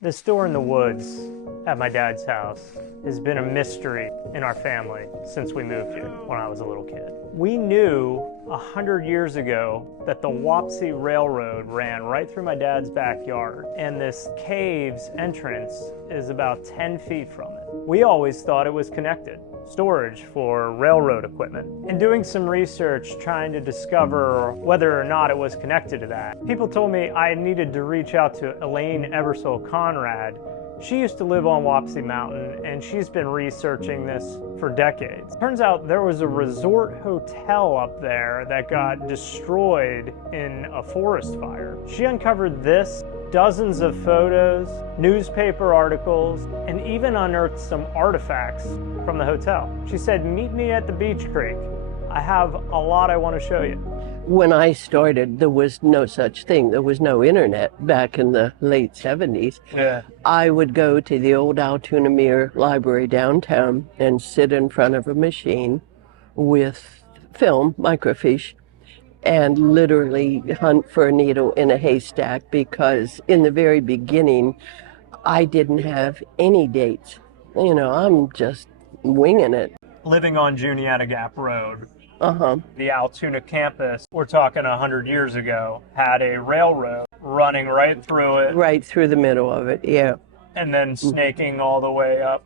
The store in the woods at my dad's house has been a mystery in our family since we moved here when I was a little kid. We knew 100 years ago that the Wopsy Railroad ran right through my dad's backyard, and this cave's entrance is about 10 feet from it. We always thought it was connected. Storage for railroad equipment. In doing some research trying to discover whether or not it was connected to that, people told me I needed to reach out to Elaine Ebersole Conrad. She used to live on Wopsy Mountain, and she's been researching this for decades. Turns out there was a resort hotel up there that got destroyed in a forest fire. She uncovered this, dozens of photos, newspaper articles, and even unearthed some artifacts from the hotel. She said, "Meet me at the Beach Creek. I have a lot I want to show you." When I started, there was no such thing. There was no internet back in the late 70s. Yeah. I would go to the old Altoona Library downtown and sit in front of a machine with film, microfiche, and literally hunt for a needle in a haystack, because in the very beginning, I didn't have any dates. You know, I'm just winging it. Living on Juniata Gap Road, Uh-huh. the Altoona campus, we're talking 100 years ago, had a railroad running right through it. Right through the middle of it, yeah. And then snaking all the way up.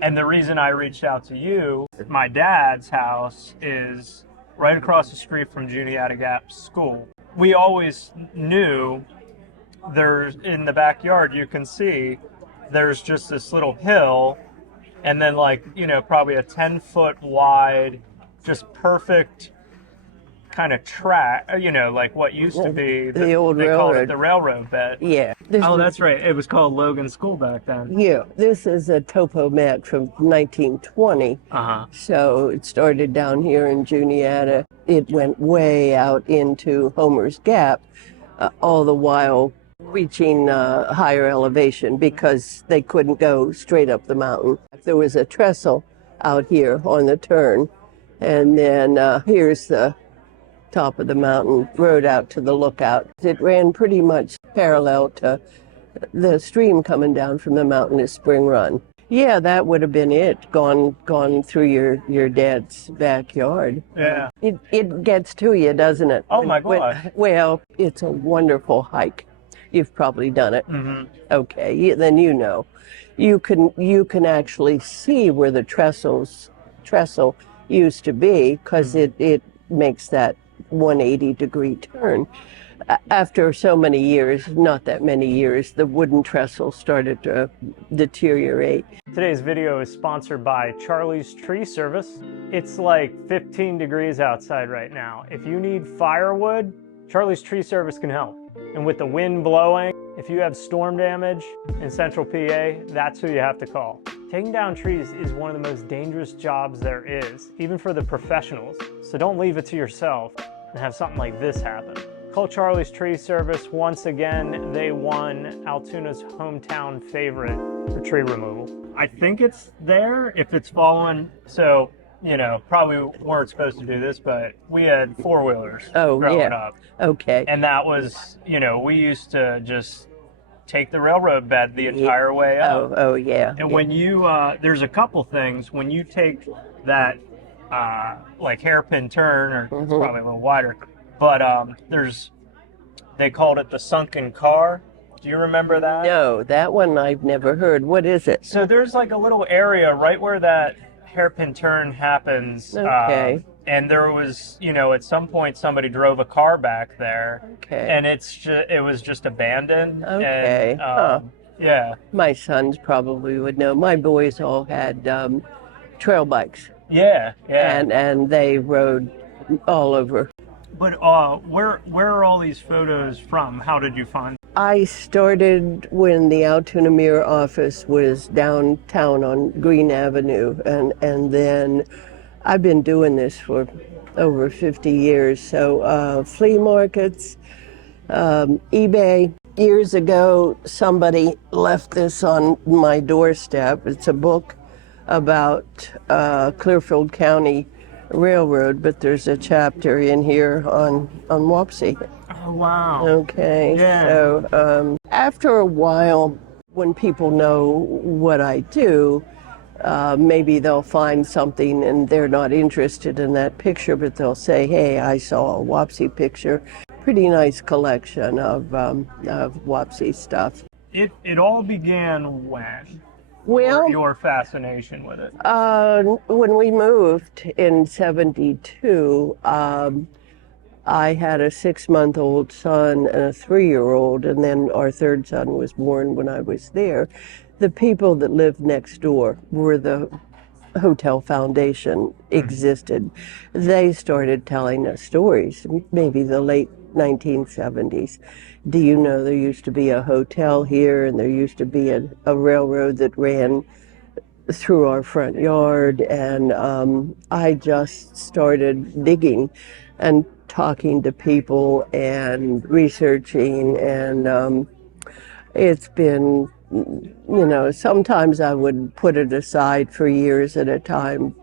And the reason I reached out to you, my dad's house is right across the street from Juniata Gap School. We always knew there's, in the backyard, you can see there's just this little hill, and then probably a 10-foot wide, just perfect kind of track, like what used to be the old they called it railroad. the railroad bed. Yeah. Oh, that's right. It was called Logan School back then. Yeah, this is a topo map from 1920. Uh-huh. So it started down here in Juniata. It went way out into Homer's Gap, all the while reaching higher elevation because they couldn't go straight up the mountain. There was a trestle out here on the turn, and then here's the top of the mountain road out to the lookout. It ran pretty much parallel to the stream coming down from the mountain at Spring Run. Yeah, that would have been it, gone through your dad's backyard. Yeah. It gets to you, doesn't it? Oh my gosh. Well, it's a wonderful hike. You've probably done it. Mm-hmm. Okay, then you know. You can actually see where the trestle used to be, because it makes that 180-degree turn. After so many years, not that many years, the wooden trestle started to deteriorate. Today's video is sponsored by Charlie's Tree Service. It's like 15 degrees outside right now. If you need firewood, Charlie's Tree Service can help. And with the wind blowing, if you have storm damage in central PA, that's who you have to call. Taking down trees is one of the most dangerous jobs there is, even for the professionals. So don't leave it to yourself and have something like this happen. Call Charlie's Tree Service. Once again, they won Altoona's hometown favorite for tree removal. I think it's there if it's following, so, probably weren't supposed to do this, but we had four-wheelers growing up. Okay. And that was, we used to just take the railroad bed the entire way up. Oh yeah. And when you, there's a couple things, when you take that, hairpin turn, or it's probably a little wider, but they called it the sunken car. Do you remember that? No, that one I've never heard. What is it? So there's like a little area right where that hairpin turn happens. Okay. And there was, at some point somebody drove a car back there. Okay. And it was just abandoned. Okay. And, yeah. My sons probably would know. My boys all had trail bikes. Yeah. And they rode all over. But where are all these photos from? How did you find them? I started when the Altoona Mirror office was downtown on Green Avenue, and then I've been doing this for over 50 years. So flea markets, eBay. Years ago, somebody left this on my doorstep. It's a book about Clearfield County Railroad, but there's a chapter in here on Wapsy. Oh, wow. Okay, Yeah. so after a while, when people know what I do, maybe they'll find something and they're not interested in that picture, but they'll say, hey, I saw a Wopsy picture. Pretty nice collection of Wopsy stuff. It all began when? Well, Your fascination with it. when we moved in 72, I had a 6-month-old son and a 3-year-old, and then our third son was born when I was there. The people that lived next door were the Hotel Foundation existed. They started telling us stories, maybe the late 1970s. Do you know there used to be a hotel here, and there used to be a railroad that ran through our front yard, and I just started digging and talking to people and researching, and it's been, sometimes I would put it aside for years at a time,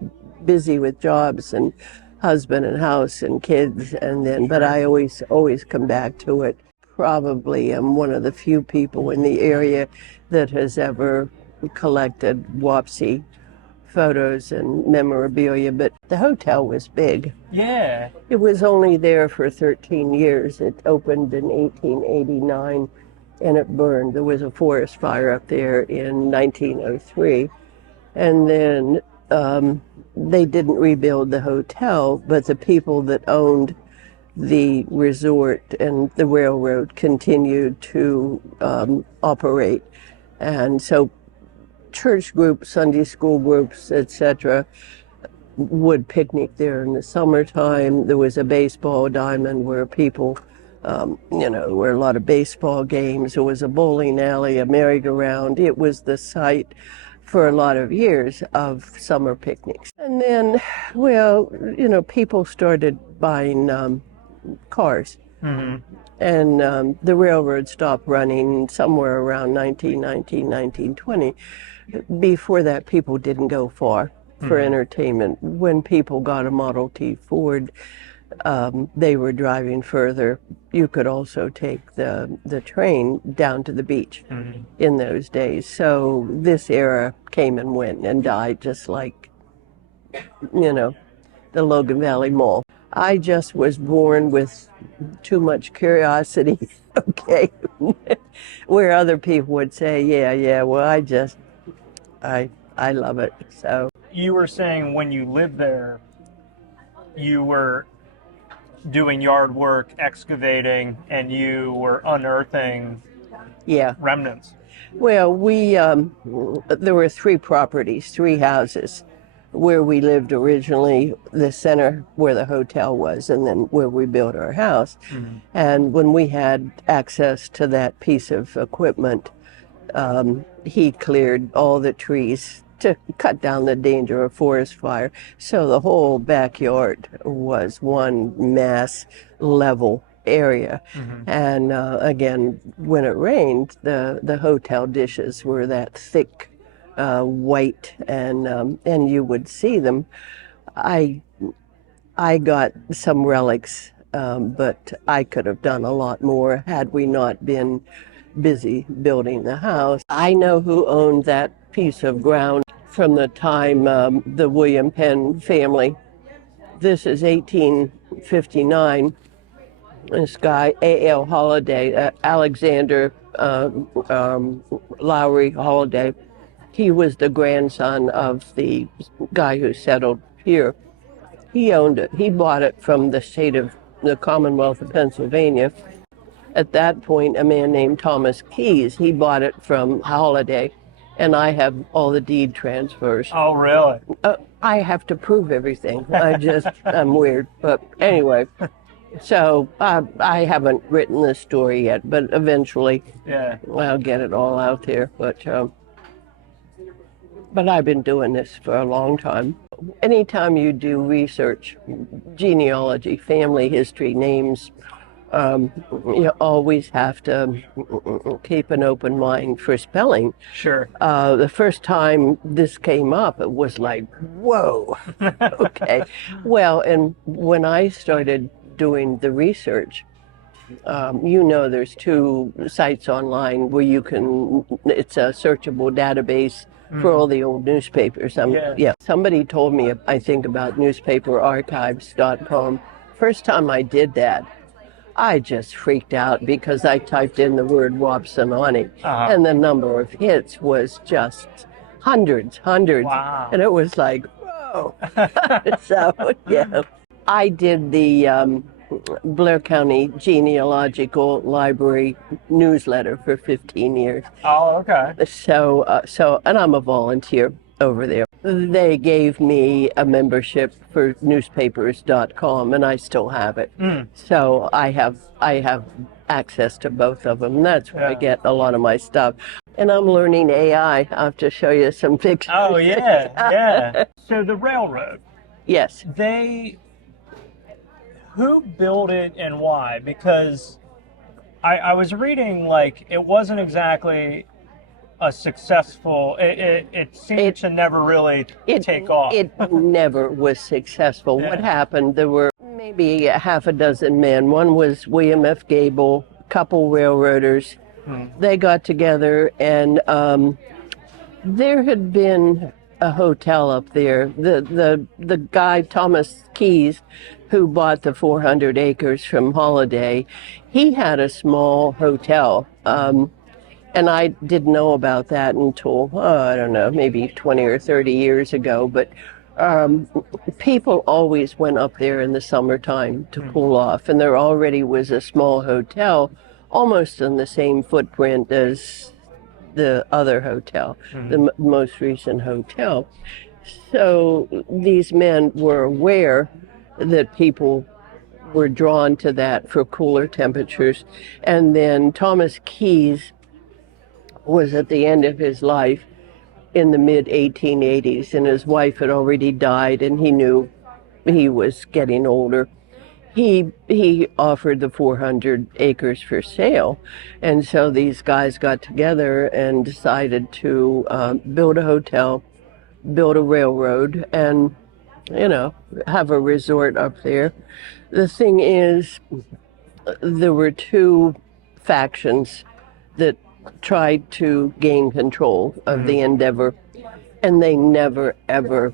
busy with jobs and husband and house and kids, and then, but I always come back to it. Probably am one of the few people in the area that has ever collected Wopsy photos and memorabilia, but the hotel was big. Yeah. It was only there for 13 years. It opened in 1889 and it burned. There was a forest fire up there in 1903. And then they didn't rebuild the hotel, but the people that owned the resort and the railroad continued to operate. And so church groups, Sunday school groups, etc., would picnic there in the summertime. There was a baseball diamond where people, where a lot of baseball games. There was a bowling alley, a merry-go-round. It was the site for a lot of years of summer picnics. And then, people started buying cars. And the railroad stopped running somewhere around 1919, 1920. Before that, people didn't go far for entertainment. When people got a Model T Ford, they were driving further. You could also take the train down to the beach in those days. So this era came and went and died, just like, the Logan Valley Mall. I just was born with too much curiosity, okay, where other people would say, yeah, well, I love it, so. You were saying when you lived there, you were doing yard work, excavating, and you were unearthing remnants. Well, there were 3 properties, 3 houses where we lived originally, the center where the hotel was, and then where we built our house. And when we had access to that piece of equipment, he cleared all the trees to cut down the danger of forest fire. So the whole backyard was one mass level area. And again, when it rained, the hotel dishes were that thick white, and you would see them. I got some relics, but I could have done a lot more had we not been busy building the house. I know who owned that piece of ground from the time the William Penn family. This is 1859. This guy, A.L. Holliday, Alexander Lowry Holliday, he was the grandson of the guy who settled here. He owned it. He bought it from the Commonwealth of Pennsylvania. At that point, a man named Thomas Keyes, he bought it from Holliday, and I have all the deed transfers. Oh, really? I have to prove everything. I'm weird. But anyway, so I haven't written the story yet, but eventually I'll get it all out there. But I've been doing this for a long time. Anytime you do research, genealogy, family history, names, you always have to keep an open mind for spelling. Sure. The first time this came up, it was like, whoa, okay. Well, and when I started doing the research, You know, there's two sites online where you can, it's a searchable database for all the old newspapers. Yeah, somebody told me, I think, about newspaperarchives.com. First time I did that, I just freaked out because I typed in the word Wopsononock, and the number of hits was just hundreds. Wow. And it was like, whoa. So, yeah. I did the Blair County Genealogical Library newsletter for 15 years. Oh, okay. And I'm a volunteer over there. They gave me a membership for newspapers.com, and I still have it. So I have access to both of them. That's where I get a lot of my stuff. And I'm learning AI. I'll have to show you some pictures. Oh, yeah. So the railroad. Yes. Who built it and why? Because I was reading, like, it wasn't exactly a successful, it seemed to never really take off. It never was successful. What happened, there were maybe a half a dozen men. One was William F. Gable, a couple railroaders. They got together, and there had been a hotel up there. The guy, Thomas Keyes, who bought the 400 acres from Holiday, he had a small hotel. And I didn't know about that until, I don't know, maybe 20 or 30 years ago. But people always went up there in the summertime to cool off. And there already was a small hotel almost in the same footprint as the other hotel, the most recent hotel. So these men were aware that people were drawn to that for cooler temperatures. And then Thomas Keyes was at the end of his life in the mid-1880s, and his wife had already died, and he knew he was getting older. He offered the 400 acres for sale, and so these guys got together and decided to build a hotel, build a railroad, and, you know, have a resort up there. The thing is, there were two factions that tried to gain control of the endeavor, and they never, ever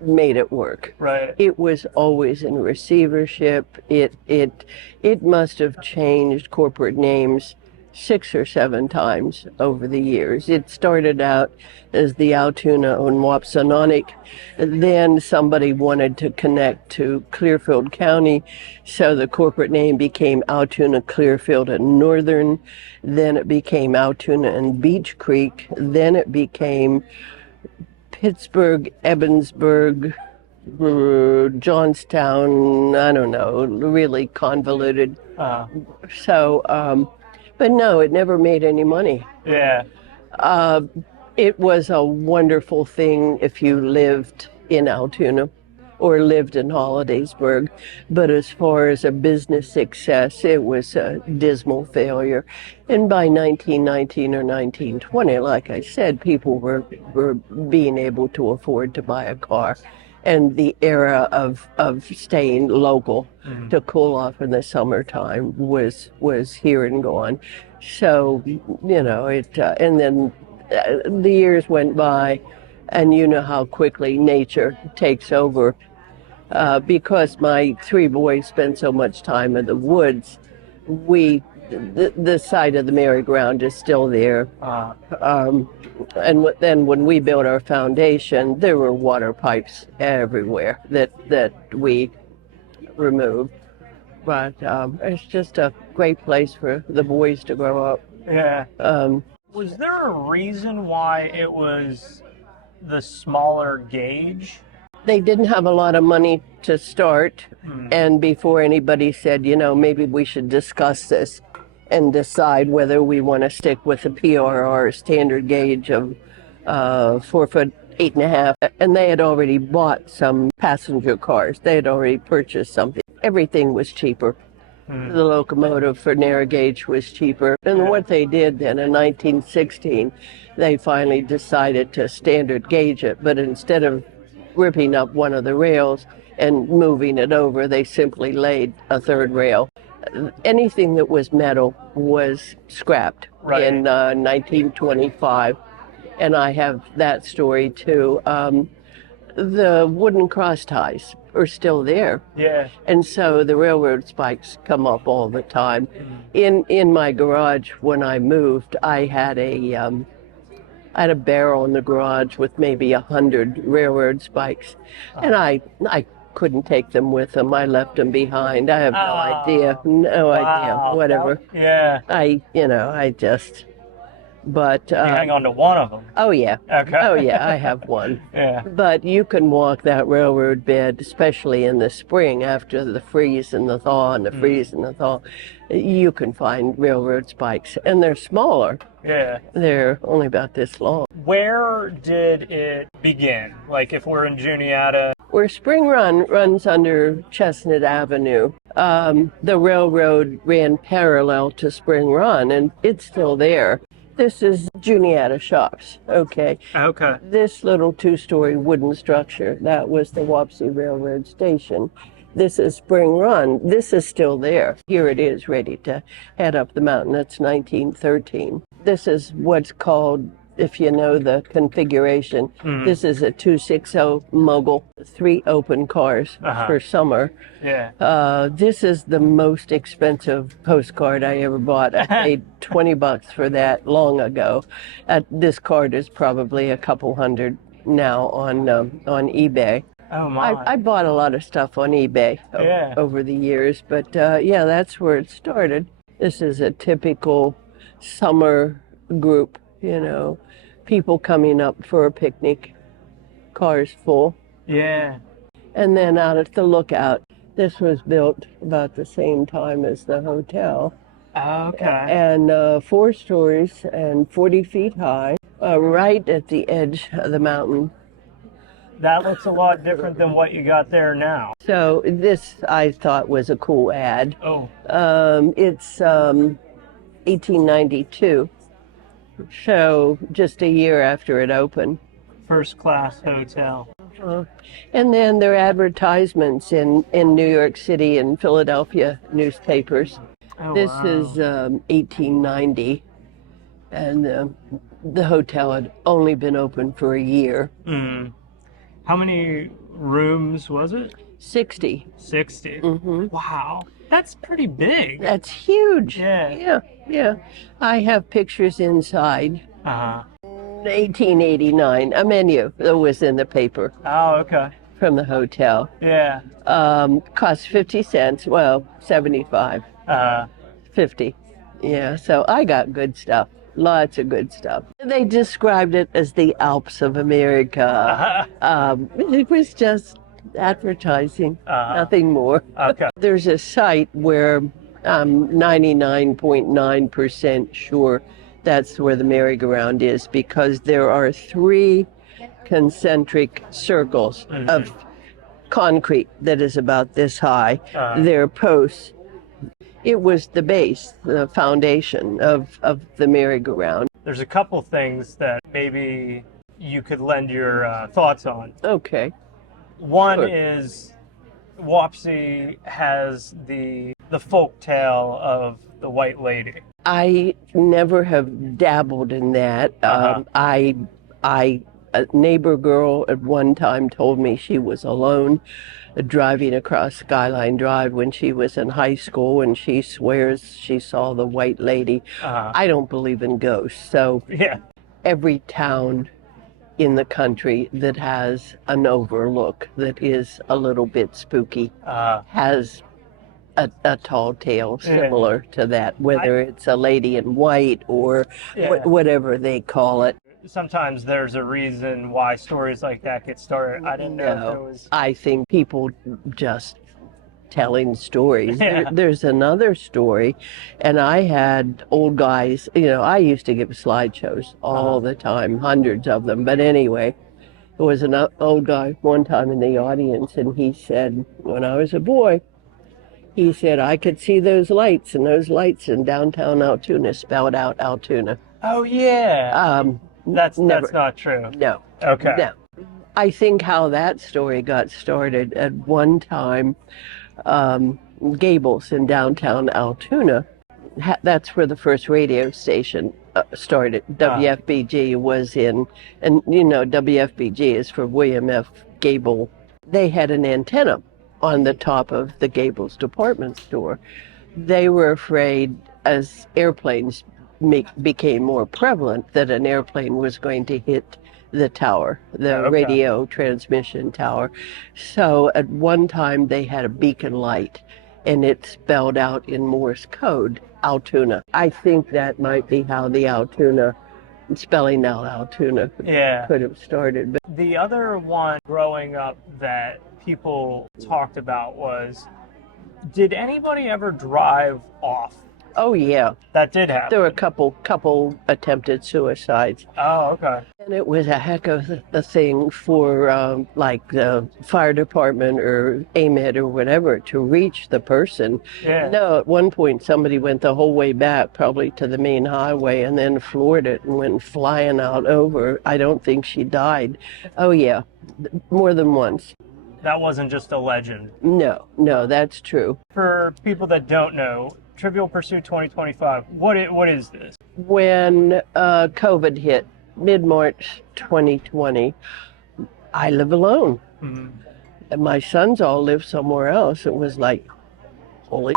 made it work. Right. It was always in receivership. It must have changed corporate names 6 or 7 times over the years. It started out as the Altoona and Wopsononock. Then somebody wanted to connect to Clearfield County, so the corporate name became Altoona, Clearfield, and Northern. Then it became Altoona and Beach Creek. Then it became Pittsburgh, Ebensburg, Johnstown, I don't know, really convoluted. But no, it never made any money. Yeah. It was a wonderful thing if you lived in Altoona or lived in Hollidaysburg. But as far as a business success, it was a dismal failure. And by 1919 or 1920, like I said, people were being able to afford to buy a car. And the era of staying local to cool off in the summertime was here and gone. So, you know, and then the years went by, and you know how quickly nature takes over. Because my 3 boys spent so much time in the woods, the site of the merry-go-round is still there. And then when we built our foundation, there were water pipes everywhere that we removed. But it's just a great place for the boys to grow up. Yeah. Was there a reason why it was the smaller gauge? They didn't have a lot of money to start, and before anybody said, you know, maybe we should discuss this and decide whether we want to stick with the PRR standard gauge of 4 foot 8.5. And they had already bought some passenger cars. They had already purchased something. Everything was cheaper. The locomotive for narrow gauge was cheaper. And what they did then in 1916, they finally decided to standard gauge it. But instead of ripping up one of the rails and moving it over, they simply laid a third rail. Anything that was metal was scrapped in 1925, and I have that story too. The wooden cross ties are still there. Yeah. And so the railroad spikes come up all the time. In my garage when I moved, I had a barrel in the garage with maybe 100 railroad spikes, and I couldn't take them with them. I left them behind. I have no idea, whatever. Yeah. But you hang on to one of them. Oh yeah. Okay. Oh yeah, I have one. Yeah. But you can walk that railroad bed, especially in the spring after the freeze and the thaw and the freeze and the thaw. You can find railroad spikes, and they're smaller. Yeah. They're only about this long. Where did it begin? Like if we're in Juniata? Where Spring Run runs under Chestnut Avenue, the railroad ran parallel to Spring Run, and it's still there. This is Juniata Shops, okay? Okay. This little two-story wooden structure, that was the Wopsy Railroad Station. This is Spring Run. This is still there. Here it is, ready to head up the mountain. That's 1913. This is what's called, if you know the configuration, this is a 260 Mogul, 3 open cars for summer. Yeah. This is the most expensive postcard I ever bought. I paid $20 for that long ago. This card is probably a couple hundred now on eBay. Oh my. I bought a lot of stuff on eBay over the years, but yeah, that's where it started. This is a typical summer group, you know, people coming up for a picnic, cars full. Yeah. And then out at the lookout, this was built about the same time as the hotel. Okay. And 4 stories and 40 feet high, right at the edge of the mountain. That looks a lot different than what you got there now. So this I thought was a cool ad. Oh. It's 1892, so just a year after it opened. First class hotel. And then there are advertisements in New York City and Philadelphia newspapers. Oh, This wow. is 1890, and the hotel had only been open for a year. How many rooms was it? 60. 60. Wow. That's pretty big. That's huge. Yeah. Yeah. I have pictures inside. 1889, a menu that was in the paper Oh, okay. from the hotel. Yeah. Cost 50 cents, well, 75, 50. Yeah, so I got good stuff. Lots of good stuff. They described it as the Alps of America. It was just advertising, nothing more. Okay. There's a site where I'm 99.9% sure that's where the merry-go-round is, because there are 3 concentric circles of concrete that is about this high. They're posts. It was the base, the foundation of the merry-go-round. There's a couple things that maybe you could lend your thoughts on. Okay. One Sure. is Wapsy has the folk tale of the White Lady. I never have dabbled in that. A neighbor girl at one time told me she was alone driving across Skyline Drive when she was in high school, and she swears she saw the White Lady. I don't believe in ghosts, so Yeah. every town in the country that has an overlook that is a little bit spooky has a tall tale similar to that, whether it's a lady in white or whatever they call it. Sometimes there's a reason why stories like that get started. I didn't know if there was... I think people just telling stories. Yeah. There's another story, and I had old guys, you know, I used to give slideshows all the time, hundreds of them, but anyway, there was an old guy one time in the audience, and he said, when I was a boy, he said, I could see those lights, and those lights in downtown Altoona spelled out Altoona. Oh, yeah. That's never. not true. No. Okay. No. I think how that story got started at one time, Gables in downtown Altoona, that's where the first radio station started. WFBG was in, and you know, WFBG is for William F. Gable. They had an antenna on the top of the Gables department store. They were afraid, as airplanes became more prevalent, that an airplane was going to hit the tower, the radio transmission tower. So at one time they had a beacon light, and it spelled out in Morse code, Altoona. I think that might be how the Altoona, spelling out Altoona, could have started. But the other one growing up that people talked about was, did anybody ever drive off? Oh yeah, that did happen. There were a couple attempted suicides. Oh, okay. And it was a heck of a thing for like the fire department or AMED or whatever to reach the person. Yeah. No, at one point somebody went the whole way back, probably to the main highway, and then floored it and went flying out over. I don't think she died. Oh yeah, more than once. That wasn't just a legend. No, that's true. For people that don't know, Trivial Pursuit 2025, what is this? When COVID hit, mid-March 2020, I live alone. Mm-hmm. And my sons all live somewhere else. It was like, holy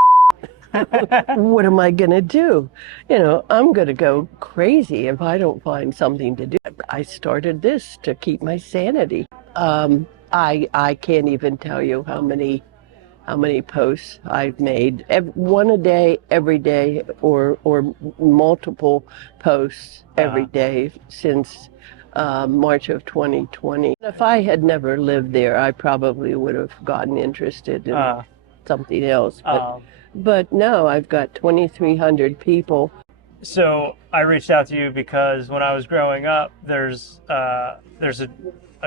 what am I going to do? You know, I'm going to go crazy if I don't find something to do. I started this to keep my sanity. I can't even tell you how many posts I've made. One a day, every day, or multiple posts every day since March of 2020. If I had never lived there, I probably would have gotten interested in something else. But no, I've got 2,300 people. So I reached out to you because when I was growing up, there's a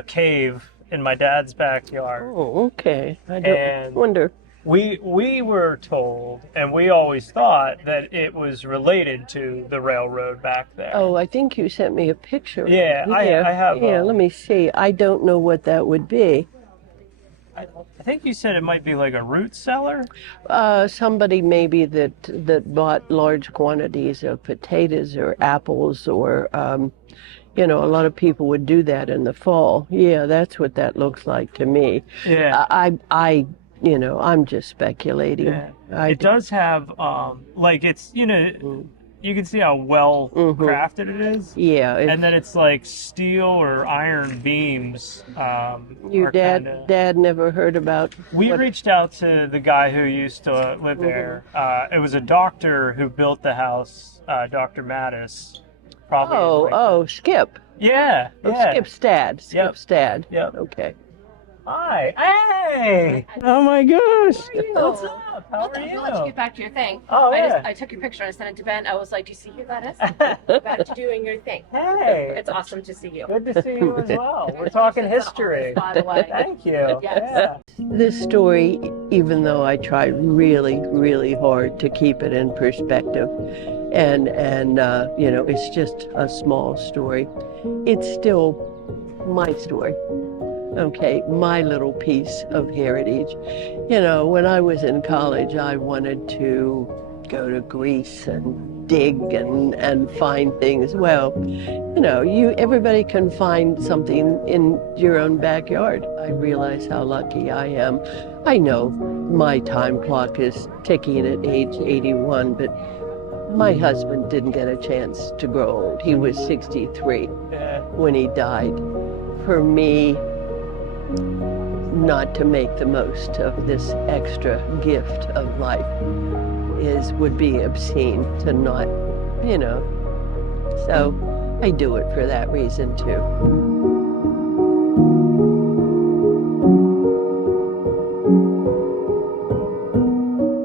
cave in my dad's backyard. Oh, okay. I don't wonder. We were told, and we always thought, that it was related to the railroad back there. Oh, I think you sent me a picture. Yeah, I have. Yeah, let me see. I don't know what that would be. I think you said it might be like a root cellar? Somebody maybe that bought large quantities of potatoes or apples or... you know, a lot of people would do that in the fall. Yeah, that's what that looks like to me. Yeah. You know, I'm just speculating. Yeah. It does have, like, it's, you know, you can see how well crafted it is. Yeah. And then it's like steel or iron beams. Your dad never heard about... We reached out to the guy who used to live there. It was a doctor who built the house, Dr. Mattis. Probably Skip. Yeah. Skip Stad. Skip Stad. Yep. Okay. Hi. Hey. Oh my gosh. What's up? How are you? I'll let you get back to your thing. Oh, yeah. I took your picture and I sent it to Ben. I was like, do you see who that is? Back to doing your thing. Hey. It's awesome to see you. Good to see you as well. We're talking history. By the way. Thank you. Yes. Yeah. This story, even though I try really, really hard to keep it in perspective, and you know, it's just a small story, it's still my story. Okay, my little piece of heritage. You know, when I was in college, I wanted to go to Greece and dig and find things. Well, you know, everybody can find something in your own backyard. I realize how lucky I am. I know my time clock is ticking at age 81, but my husband didn't get a chance to grow old. He was 63 when he died. For me, not to make the most of this extra gift of life would be obscene to not, you know. So I do it for that reason too.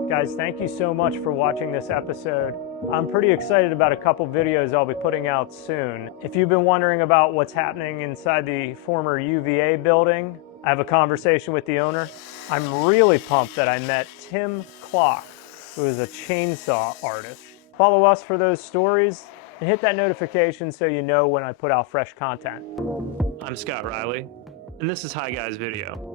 Guys, thank you so much for watching this episode. I'm pretty excited about a couple videos I'll be putting out soon. If you've been wondering about what's happening inside the former UVA building, I have a conversation with the owner. I'm really pumped that I met Tim Clock, who is a chainsaw artist. Follow us for those stories and hit that notification so you know when I put out fresh content. I'm Scott Riley. And this is Hi Guys Video.